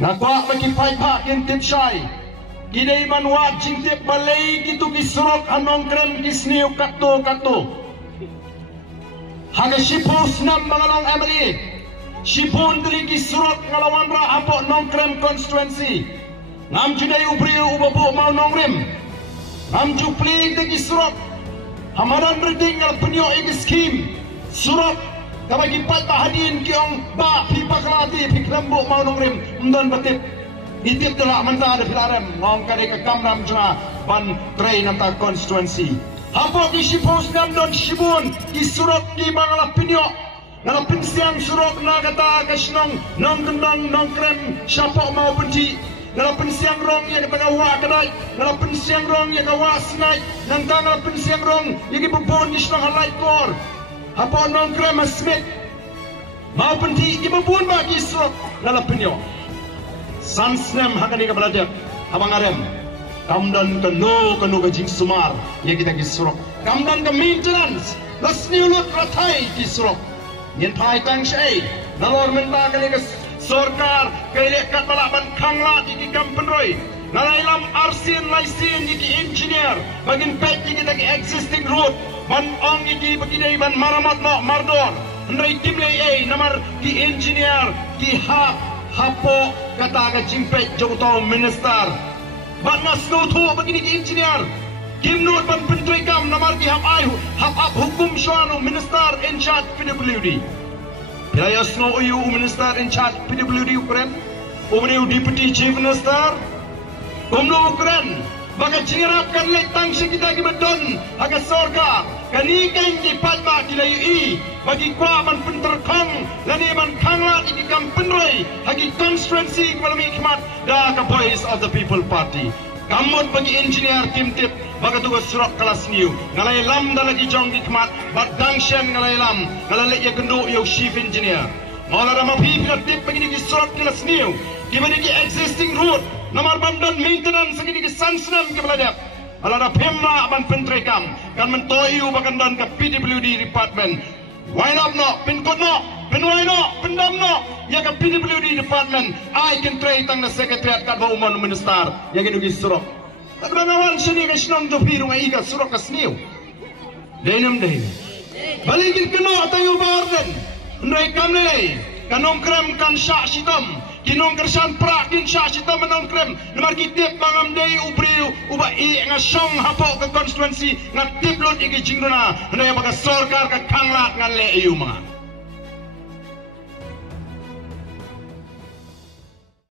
Nakwa makipai pa kintip syai. Gidai manwat cintip balay gitu kisurok anong krem kisniu kato. Haga shipos nam mangalong emily. Shipon dili kisurok ngalawan ra apo nong krem constituency. Ngam judai ubriu ubabu mau nong rim. Ngam jupli de kisurok. Hamaran berding ngal penyo igi skim. Surok Kamay kipat bahadin kiong ba pipa kelati pikrambo mau nongrim mdon batip itip dala manta ada filarem ngong kade ka kamram juna ban train nanta constituency hapo ki sipos nam don shibun ki surok ki bangala pinyo ngala pinsiang surok na kata kasnong nong kendang nong krem syapo mau benci ngala pinsiang rong ya kata wa kadai ngala pinsiang rong ya kawa snai nang ngala pinsiang rong ya ki bubon ni snong halai kor Apa nong krem Smith mau penti ibu pun bagi surok dalam penyo sansnem hakani ka belajar abang arem kamdan kanu gajing sumar ya kita ki surok kamdan ke maintenance lasni ulut ratai ki surok yen thai tang shei nalor menta kali ke sarkar kaile kat balaban khangla di kampenroi nalailam arsin laisin di engineer bagin pet di kita existing road man ong iki begini ban maramat no mardor ndai timle ei namar ki engineer ki hapo kata ka jimpet jogoto minister ban nasno tho begini ki engineer kimnot ban pentri kam namar ki hap hukum syano minister in charge PWD Pilayas no uyu minister in charge PWD Ukraine ubriu deputy chief minister kumno Ukraine Baka cingirap kan letang kita gimedon aga sorga kanikan di padma dilayui bagi kwa man penterkong lani man kangla di kampenroi hagi constituency kepala hikmat da ka voice of the people party kamot bagi engineer tim tip baka tugas surak kelas new ngalai lam da lagi jong hikmat badang shen ngalai lam ngalai ya gendo yo chief engineer ngala rama pipil tip bagi ni surak kelas new gimana ki existing road Nomor bandan maintenance segini ke sansnam ke belajar. Alada pemra ban pentrekam kan mentoyu bakan dan ke PWD department. Why not no? Pinkot no? Pinway no? Pendam no? Ya ke PWD department. I can try tang na sekretariat kat bauman minister. Yang itu gisurok. Tak bangawan sini ke senang tu biru ngai ka surok ke sniu. Denam deh. Balikin keno atayu barden. Ndai kamne. Kanong krem kan syak sitam. Kinong kersan prak kin syak sitam menong krem. Nomor kitip bangam day ubriu uba i ngasong hapok ke constituency ngatip lot iki jingrona. Ndai baka sorkar ke kanglat ngalle iu mga.